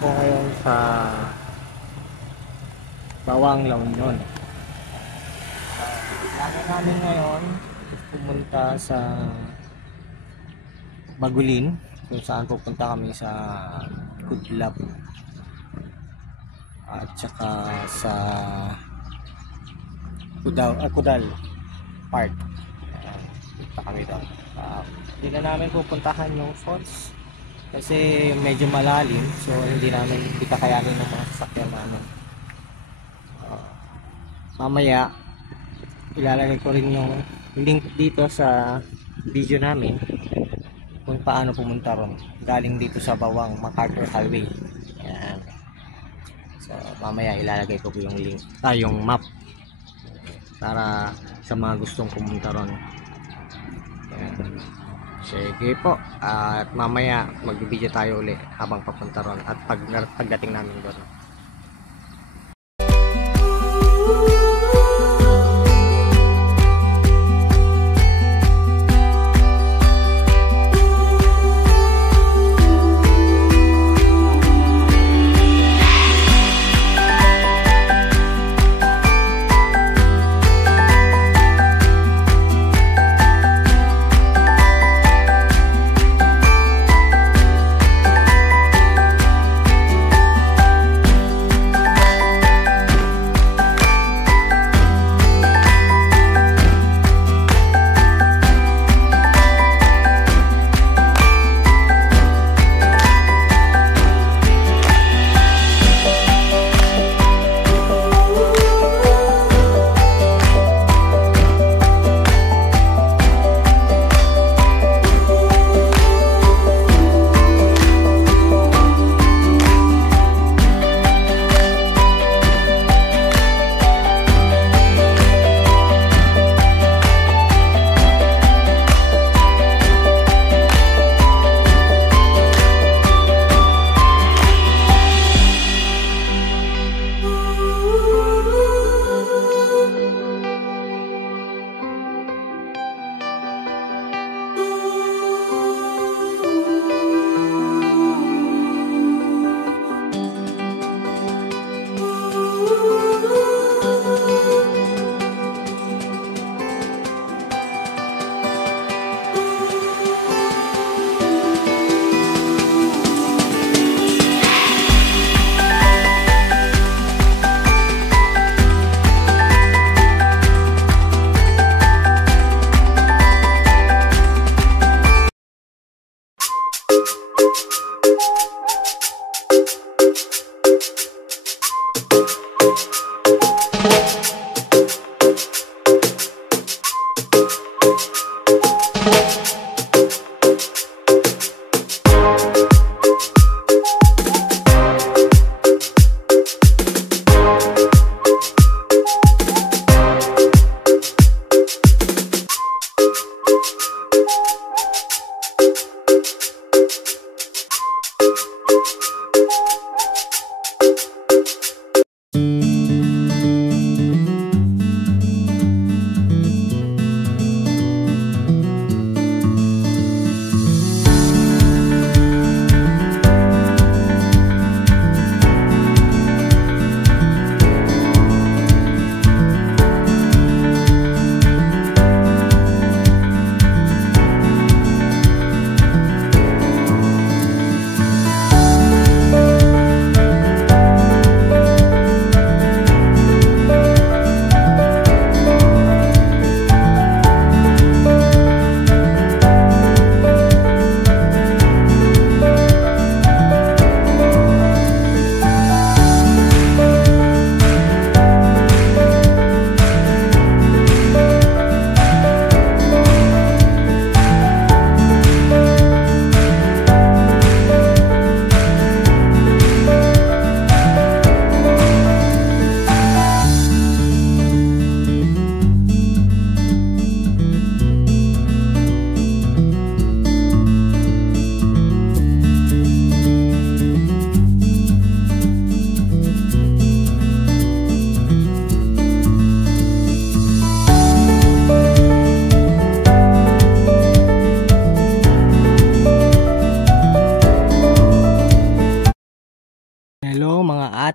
ako ngayon sa Bawang, La Union. Plano namin ngayon pumunta sa Bagulin, kung saan pupunta kami sa Kudlap at saka sa Kudal Park. Punta kami doon. Hindi na namin pupuntahan yung falls kasi medyo malalim, so hindi kakayanin ng mga sasakyan namin. Mamaya ilalagay ko rin yung link dito sa video namin kung paano pumunta ron galing dito sa Bawang MacArthur Highway. Yan. So mamaya ilalagay ko yung link, yung map para sa mga gustong pumunta ron. Yan. Sige po, at mamaya mag-video tayo ulit habang papunta ron at pagdating namin doon.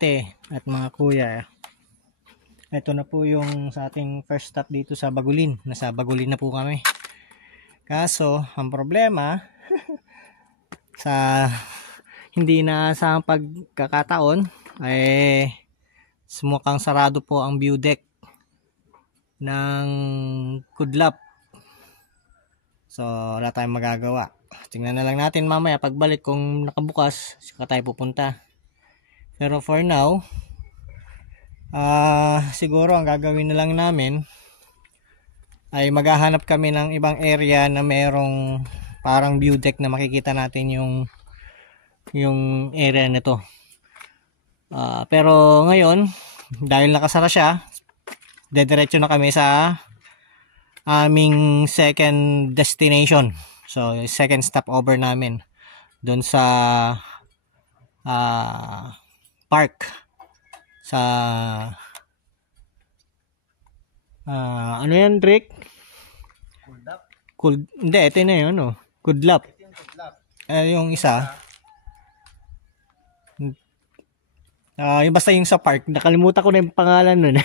ate at mga kuya. Ito na po yung sa ating first stop dito sa Bagulin. Nasa Bagulin na po kami. Kaso, ang problema sa hindi inaasahang pagkakataon ay mukhang sarado po ang view deck ng Kudlap. So, wala tayong magagawa. Tingnan na lang natin mamaya pagbalik kung nakabukas, saka tayo pupunta. Pero for now, siguro ang gagawin na lang namin ay maghahanap kami ng ibang area na mayroong parang view deck na makikita natin yung area nito. Pero ngayon, dahil nakasara siya, dediretso na kami sa aming second destination. So, second stopover namin doon sa park sa ano yan, Rick? Hindi, ito na yun, no? Kudlap. Yung isa. Yung basta yung sa park, nakalimutan ko na yung pangalan nun.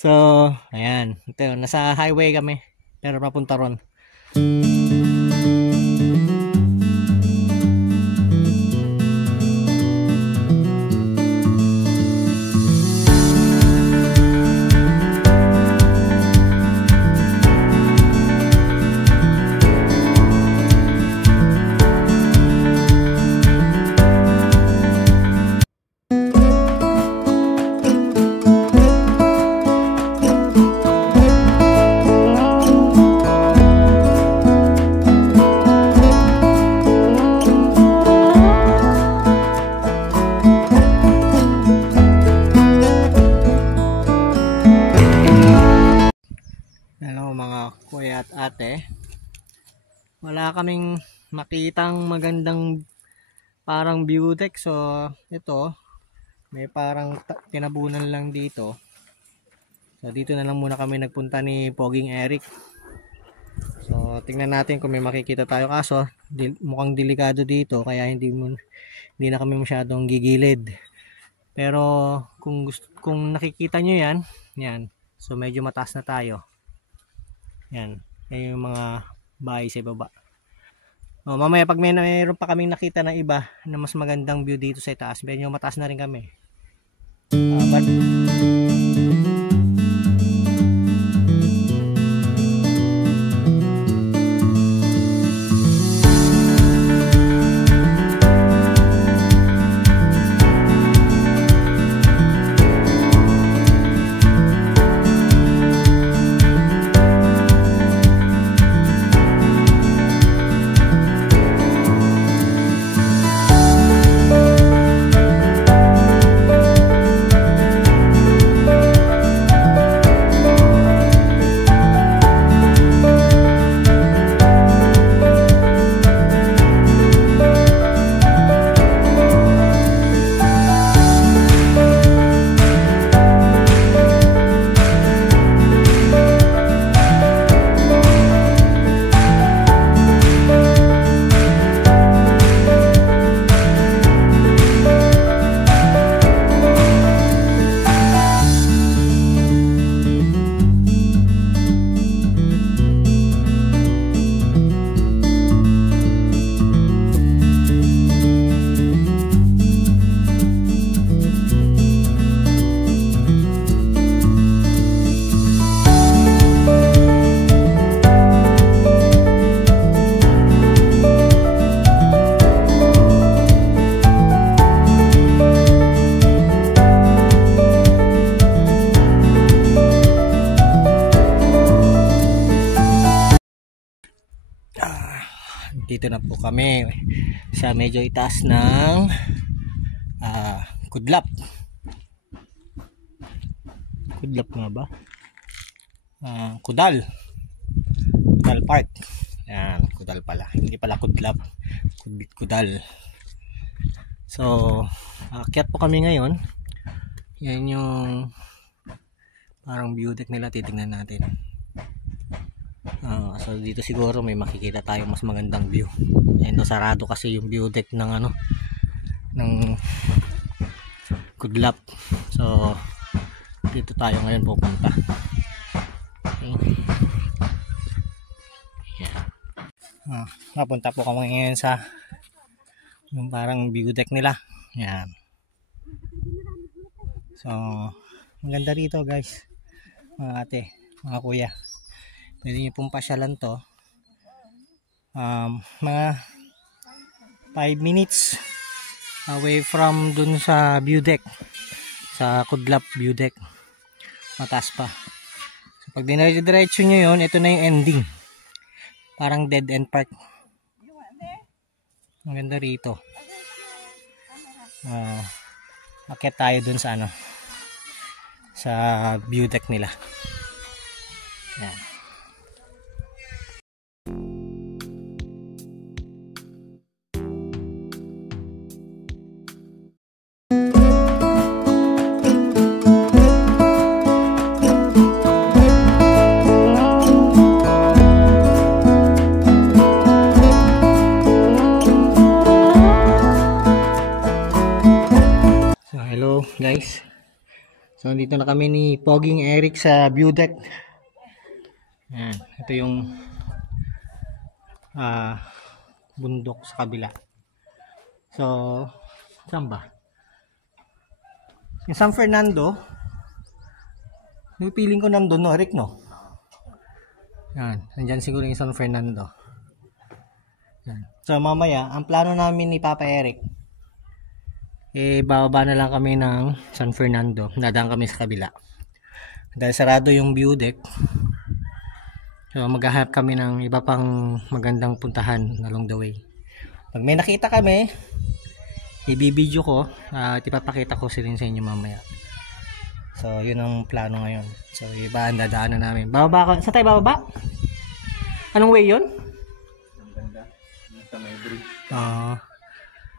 So, ayan. Ito, nasa highway kami. Pero papunta ron. Kuya at ate, wala kaming makitang magandang parang view deck. So ito, may parang tinabunan lang dito. So dito na lang muna kami nagpunta ni Poging Eric. So tingnan natin kung may makikita tayo, kaso mukhang delikado dito kaya hindi na kami masyadong gigilid. Pero kung nakikita nyo yan, so medyo mataas na tayo. Yan yung mga bahay sa baba. Mamaya pag mayroon pa kaming nakita na iba na mas magandang view dito sa itaas, medyo mataas na rin kami. Dito na po kami sa medyo itaas ng Kudlap. Kudlap nga ba? Kudal Park. Yan, Kudal pala. Hindi pala Kudlap. Kudal. So, akyat po kami ngayon. Yan yung parang view deck nila, titingnan natin. So dito siguro may makikita tayo mas magandang view. Endo sarado kasi yung view deck ng Kudlap. So dito tayo ngayon pupunta. Okay. Yeah. Napunta po kami ngayon sa yung parang view deck nila. Yan. So maganda rito guys, mga ate, mga kuya. Pwede nyo pong pasyalan to. Mga 5 minutes away from dun sa view deck, sa Kudlap view deck. Mataas pa. So, pag dinadiretso nyo yun, ito na yung ending. Parang dead end park. Maganda rito. Akit tayo dun sa ano, sa view deck nila. Yan. Hello guys, so dito na kami ni Poging Eric sa view deck. Yan, ito yung bundok sa kabila. So saan ba? Yung San Fernando, yung piling ko nandun, no Eric, no? Yan, nandyan siguro yung San Fernando. Yan. So mamaya ang plano namin ni Papa Eric, bababa na lang kami ng San Fernando, dadaan kami sa kabila dahil sarado yung view deck. So maghahanap kami ng iba pang magandang puntahan along the way. Pag may nakita kami, i-video ko at ipapakita ko sila sa inyo mamaya. So yun ang plano ngayon. So iba ang dadaanan namin. Bababa ka, saan tayo bababa? Anong way yun? Ang ganda, sa may bridge.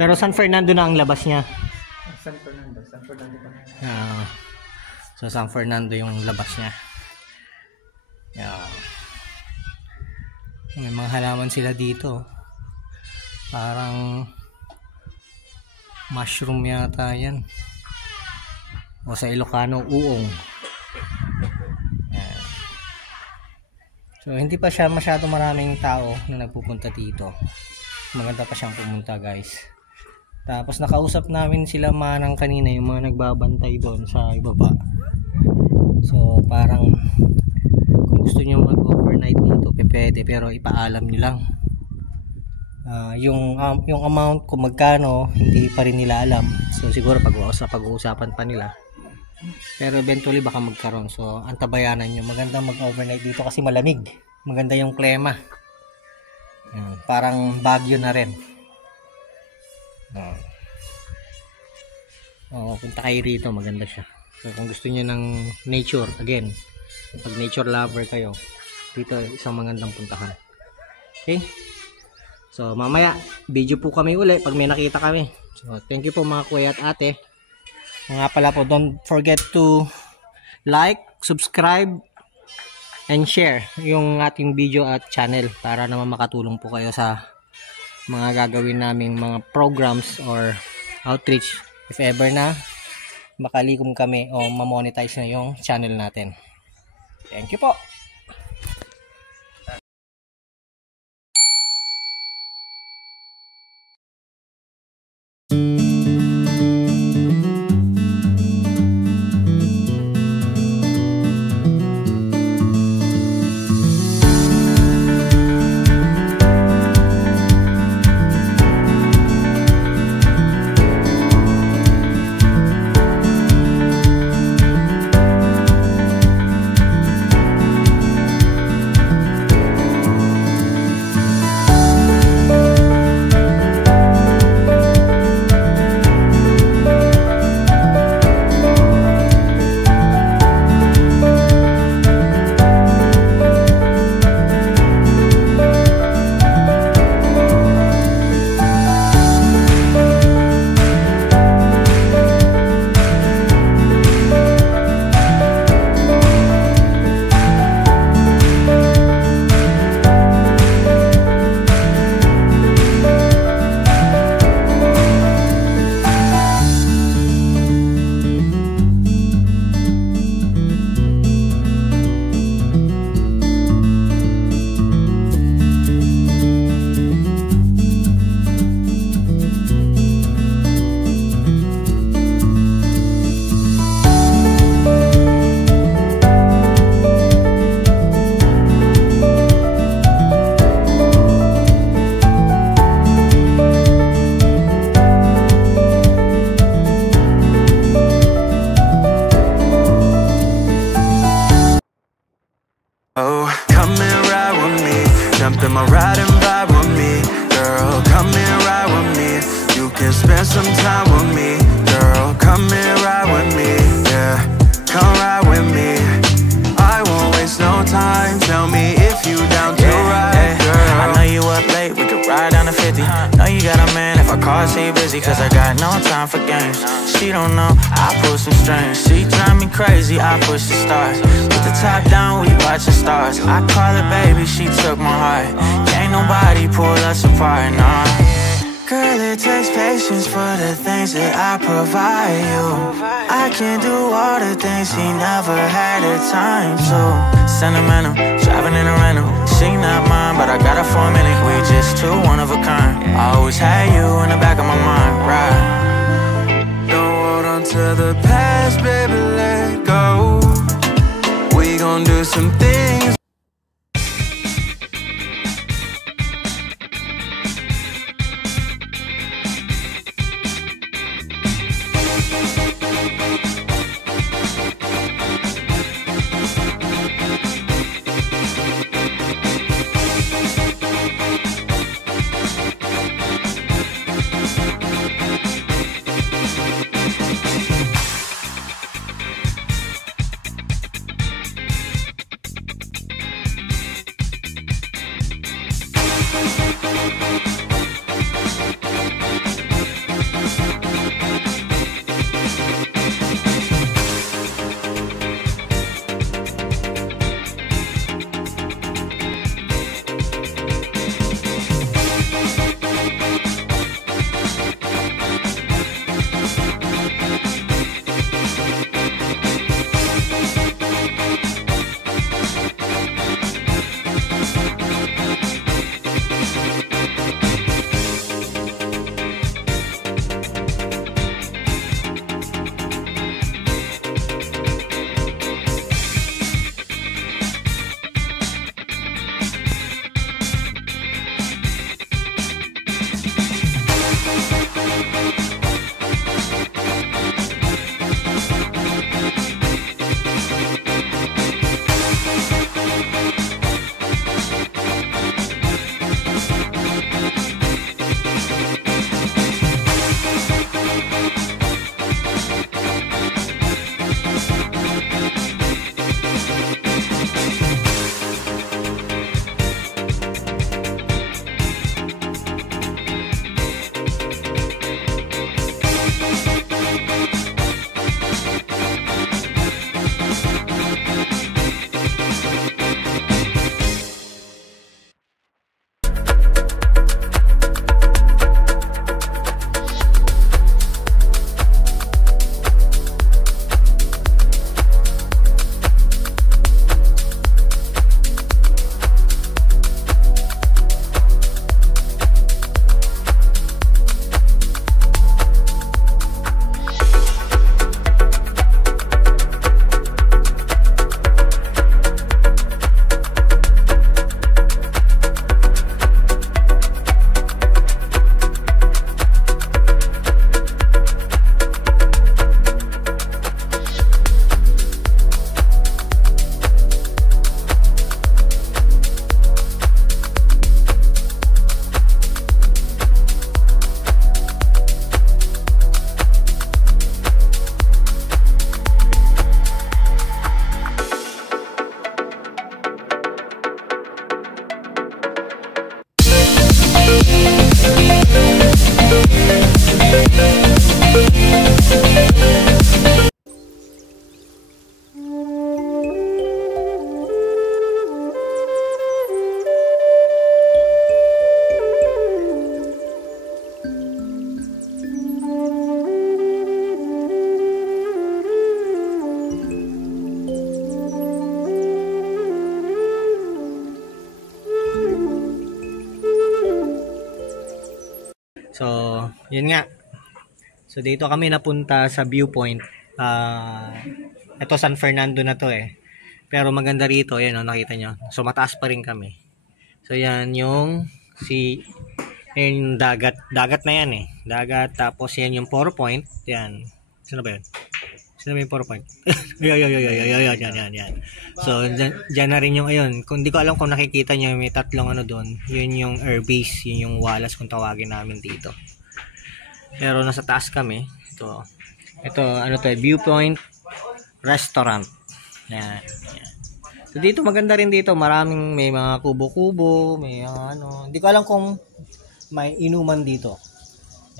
Pero San Fernando na ang labas niya. San Fernando pa. So San Fernando yung labas niya. May mga halaman sila dito. Parang mushroom yata yan. O sa Ilocano, uong. So hindi pa siya masyado maraming tao na nagpupunta dito. Maganda pa siyang pumunta guys. Tapos nakausap namin sila manang kanina, yung mga nagbabantay doon sa ibaba. So parang kung gusto niyo mag-overnight dito, pwede, pero ipaalam niyo lang. Yung amount kung magkano, hindi pa rin nila alam. So siguro pag-uusapan pa nila. Pero eventually baka magkaroon. So antabayanan niyo. Magandang mag-overnight dito kasi malamig. Maganda yung klima. Parang Baguio na rin. Punta kayo rito, maganda siya. So kung gusto niyo ng nature, again, pag nature lover kayo, dito isang magandang puntahan. Okay, so mamaya video po kami uli pag may nakita kami. So thank you po mga kuya at ate. Nga pala po, don't forget to like, subscribe and share yung ating video at channel para naman makatulong po kayo sa mga gagawin naming mga programs or outreach if ever na makalikom kami o ma-monetize na yung channel natin. Thank you po. Oh, come and ride with me, jump in my ride and vibe with me. Girl, come and ride with me, you can spend some time with me. Girl, come and ride with me, yeah, come ride with me. I won't waste no time, tell me if you down to ride, girl. I know you up late, we could ride down to 50. Know you got a man, if I call, say you busy, cause I got no time for games. She don't know, I pull some strings. She drive me crazy, I push the stars. Put the top down, we watching stars. I call her baby, she took my heart. Can't nobody pull us apart, nah. Girl, it takes patience for the things that I provide you. I can do all the things he never had the time to. Sentimental, driving in a rental. She not mine, but I got her for a minute. We just two, one of a kind. I always had you in the back of my mind, right? Don't hold on to the past, baby, let go. We gon' do some things. So, yun nga. So, dito kami napunta sa viewpoint. Ito San Fernando na to eh. Pero maganda rito, ayan o, nakita nyo. So, mataas pa rin kami. So, yan yung yung dagat. Dagat na yan eh. Dagat, tapos yan yung 4 point. Yan. Sino ba yun? Sino may 4 point? Yan. So, dyan na rin yung ayun. Kung di ko alam kung nakikita nyo, may tatlong ano doon. Yun yung airbase, yun yung walas kung tawagin namin dito. Pero nasa taas kami. Ito ano to, Viewpoint Restaurant. Yan. So, dito maganda rin dito. Maraming may mga kubo-kubo, may mga ano. Hindi ko alam kung may inuman dito.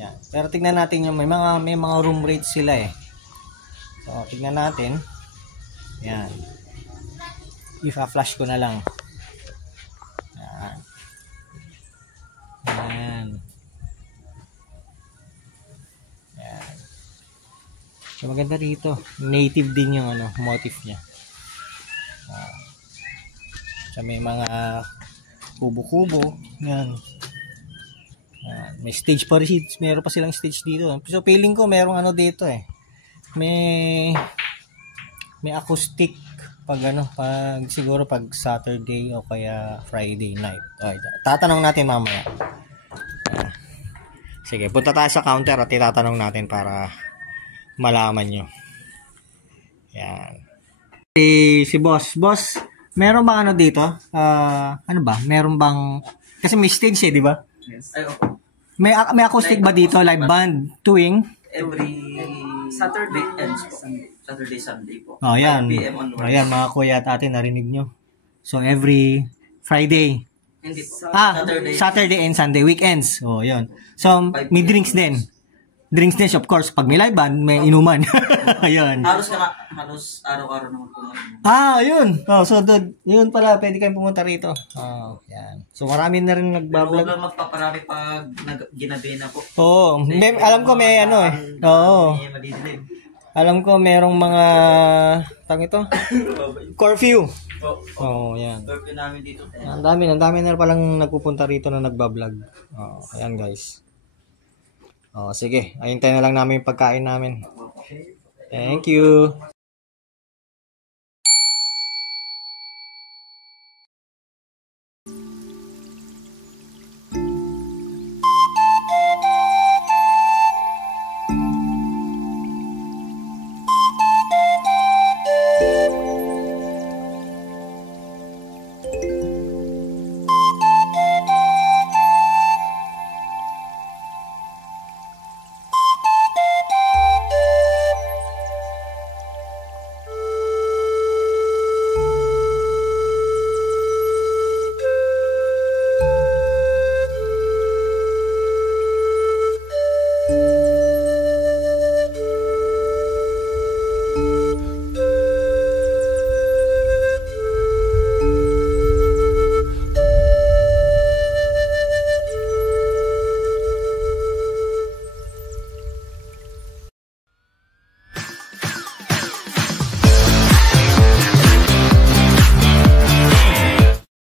Yan. Pero tignan natin yung may mga room rates sila eh. So, tignan natin. Yan. I-flash ko na lang. Yan. Yan. Yan. So, maganda rito. Native din yung ano, motif niya. So, may mga kubo-kubo. Yan. May stage pa rin. Meron pa silang stage dito. So, feeling ko merong ano dito eh. May acoustic pag siguro pag Saturday o kaya Friday night. Okay, tatanong natin mamaya. Sige, punta tayo sa counter at itatanong natin para malaman nyo. Yan. Si boss, meron bang ano dito? Ano ba? Meron bang kasi may stage eh, di ba? Yes. Ay, okay. May acoustic ba dito? Live band? Tuwing? Every Saturday and Saturday, Sunday po. Oh, yan. 5 PM onwards. Ayan, mga kuya at ate, narinig nyo. So, every Friday. Hindi po. Saturday and Sunday. Weekends. Oh, yun. So, may drinks din. Drinks din, of course. Pag may live band, may inuman. Ayun. Halos araw-araw naman po. Ayun. Oh, so, yun pala. Pwede kayong pumunta rito. Oh, yan. So, marami na rin nagbablog. Pero magpaparami pag ginabi na po. Oo. Alam ko may ano eh. Oo. May madidilig. Alam ko merong mga tang ito. Curfew. Oo. Oh, yan. Curfew namin dito. Ang dami na palang nagpupunta rito na nagbablog. Oh, ayan guys. Oh, sige. Ayun na lang namin yung pagkain namin. Thank you.